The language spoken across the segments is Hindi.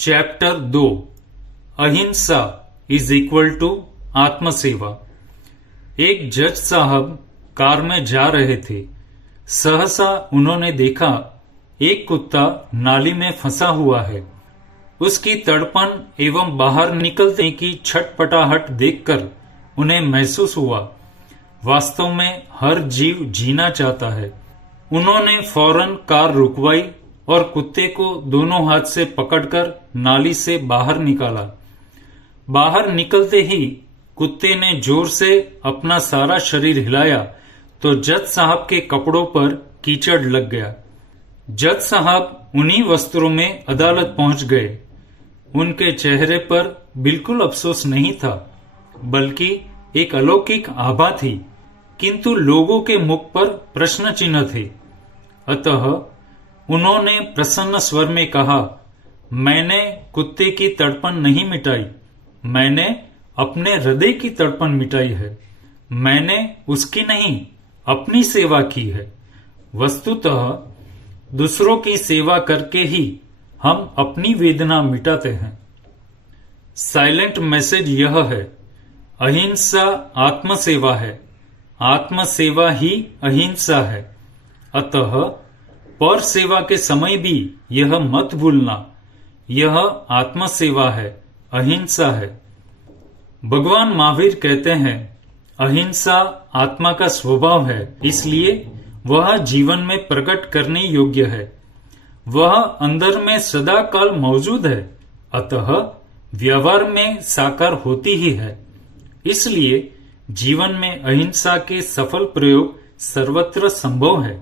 चैप्टर 2 अहिंसा इज इक्वल टू आत्मसेवा। एक जज साहब कार में जा रहे थे। सहसा उन्होंने देखा एक कुत्ता नाली में फंसा हुआ है। उसकी तड़पन एवं बाहर निकलने की छटपटाहट देखकर उन्हें महसूस हुआ वास्तव में हर जीव जीना चाहता है। उन्होंने फौरन कार रुकवाई और कुत्ते को दोनों हाथ से पकड़कर नाली से बाहर निकाला। बाहर निकलते ही कुत्ते ने जोर से अपना सारा शरीर हिलाया तो जज साहब के कपड़ों पर कीचड़ लग गया। जज साहब उन्हीं वस्त्रों में अदालत पहुंच गए। उनके चेहरे पर बिल्कुल अफसोस नहीं था, बल्कि एक अलौकिक आभा थी, किंतु लोगों के मुख पर प्रश्न चिन्ह थे। अतः उन्होंने प्रसन्न स्वर में कहा, मैंने कुत्ते की तड़पन नहीं मिटाई, मैंने अपने हृदय की तड़पन मिटाई है। मैंने उसकी नहीं, अपनी सेवा की है। वस्तुतः दूसरों की सेवा करके ही हम अपनी वेदना मिटाते हैं। साइलेंट मैसेज यह है, अहिंसा आत्मसेवा है, आत्मसेवा ही अहिंसा है। अतः पर सेवा के समय भी यह मत भूलना, यह आत्मसेवा है, अहिंसा है। भगवान महावीर कहते हैं, अहिंसा आत्मा का स्वभाव है, इसलिए वह जीवन में प्रकट करने योग्य है। वह अंदर में सदा काल मौजूद है, अतः व्यवहार में साकार होती ही है। इसलिए जीवन में अहिंसा के सफल प्रयोग सर्वत्र संभव है।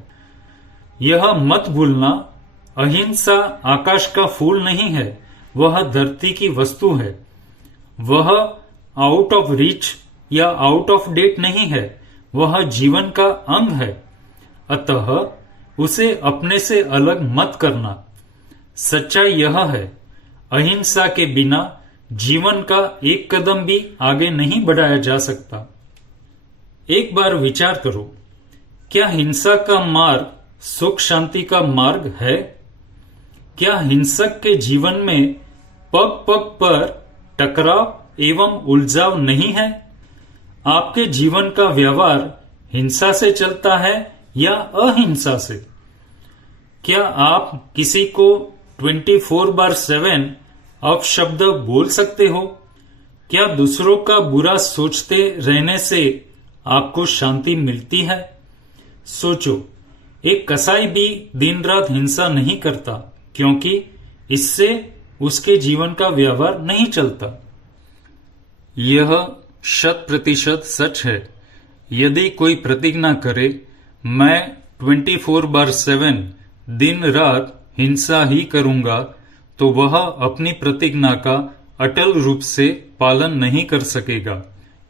यह मत भूलना, अहिंसा आकाश का फूल नहीं है, वह धरती की वस्तु है। वह आउट ऑफ रीच या आउट ऑफ डेट नहीं है, वह जीवन का अंग है। अतः उसे अपने से अलग मत करना। सच्चाई यह है, अहिंसा के बिना जीवन का एक कदम भी आगे नहीं बढ़ाया जा सकता। एक बार विचार करो, क्या हिंसा का मार्ग सुख शांति का मार्ग है? क्या हिंसक के जीवन में पग पग पर टकराव एवं उलझाव नहीं है? आपके जीवन का व्यवहार हिंसा से चलता है या अहिंसा से? क्या आप किसी को 24/7 अपशब्द बोल सकते हो? क्या दूसरों का बुरा सोचते रहने से आपको शांति मिलती है? सोचो, एक कसाई भी दिन रात हिंसा नहीं करता, क्योंकि इससे उसके जीवन का व्यवहार नहीं चलता। यह 100% सच है। यदि कोई प्रतिज्ञा करे, मैं 24/7 दिन रात हिंसा ही करूंगा, तो वह अपनी प्रतिज्ञा का अटल रूप से पालन नहीं कर सकेगा।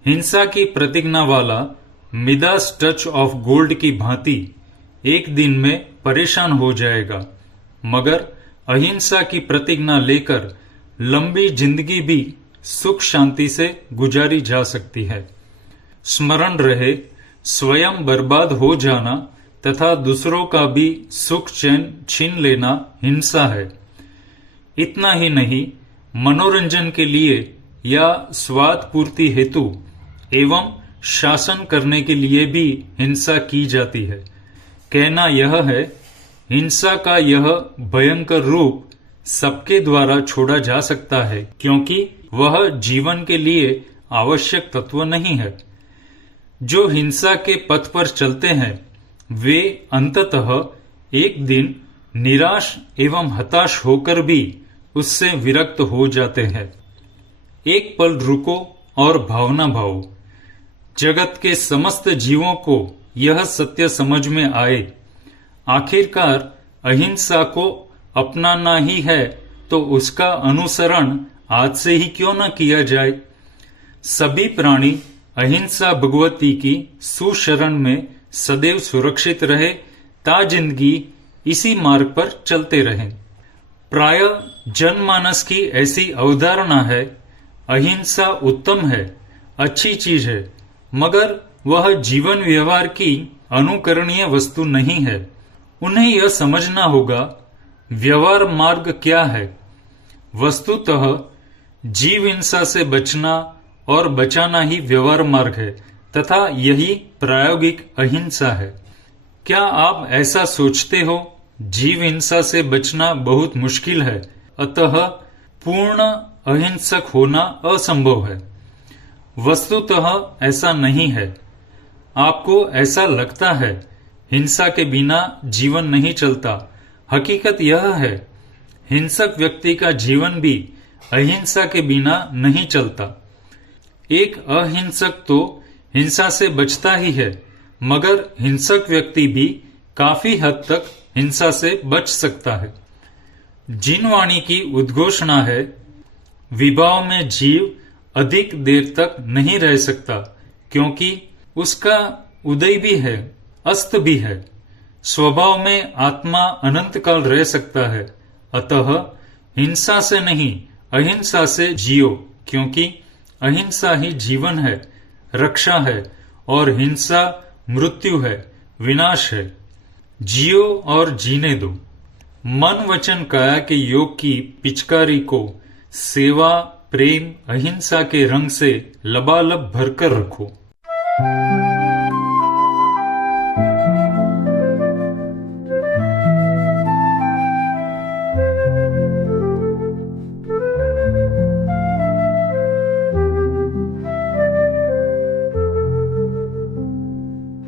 हिंसा की प्रतिज्ञा वाला मिडास टच ऑफ गोल्ड की भांति एक दिन में परेशान हो जाएगा, मगर अहिंसा की प्रतिज्ञा लेकर लंबी जिंदगी भी सुख शांति से गुजारी जा सकती है। स्मरण रहे, स्वयं बर्बाद हो जाना तथा दूसरों का भी सुख चैन छीन लेना हिंसा है। इतना ही नहीं, मनोरंजन के लिए या स्वाद पूर्ति हेतु एवं शासन करने के लिए भी हिंसा की जाती है। कहना यह है, हिंसा का यह भयंकर रूप सबके द्वारा छोड़ा जा सकता है, क्योंकि वह जीवन के लिए आवश्यक तत्व नहीं है। जो हिंसा के पथ पर चलते हैं, वे अंततः एक दिन निराश एवं हताश होकर भी उससे विरक्त हो जाते हैं। एक पल रुको और भावना भाओ। जगत के समस्त जीवों को यह सत्य समझ में आए, आखिरकार अहिंसा को अपनाना ही है, तो उसका अनुसरण आज से ही क्यों न किया जाए। सभी प्राणी अहिंसा भगवती की सुशरण में सदैव सुरक्षित रहे, ता जिंदगी इसी मार्ग पर चलते रहें। प्राय जनमानस की ऐसी अवधारणा है, अहिंसा उत्तम है, अच्छी चीज है, मगर वह जीवन व्यवहार की अनुकरणीय वस्तु नहीं है। उन्हें यह समझना होगा, व्यवहार मार्ग क्या है। वस्तुतः जीव हिंसा से बचना और बचाना ही व्यवहार मार्ग है तथा यही प्रायोगिक अहिंसा है। क्या आप ऐसा सोचते हो? जीव हिंसा से बचना बहुत मुश्किल है, अतः पूर्ण अहिंसक होना असंभव है। वस्तुतः ऐसा नहीं है। आपको ऐसा लगता है हिंसा के बिना जीवन नहीं चलता। हकीकत यह है, हिंसक व्यक्ति का जीवन भी अहिंसा के बिना नहीं चलता। एक अहिंसक तो हिंसा से बचता ही है, मगर हिंसक व्यक्ति भी काफी हद तक हिंसा से बच सकता है। जिनवाणी की उद्घोषणा है, विभाव में जीव अधिक देर तक नहीं रह सकता, क्योंकि उसका उदय भी है, अस्त भी है। स्वभाव में आत्मा अनंत काल रह सकता है। अतः हिंसा से नहीं, अहिंसा से जियो, क्योंकि अहिंसा ही जीवन है, रक्षा है, और हिंसा मृत्यु है, विनाश है। जियो और जीने दो। मन वचन काया के योग की पिचकारी को सेवा, प्रेम, अहिंसा के रंग से लबालब भरकर रखो।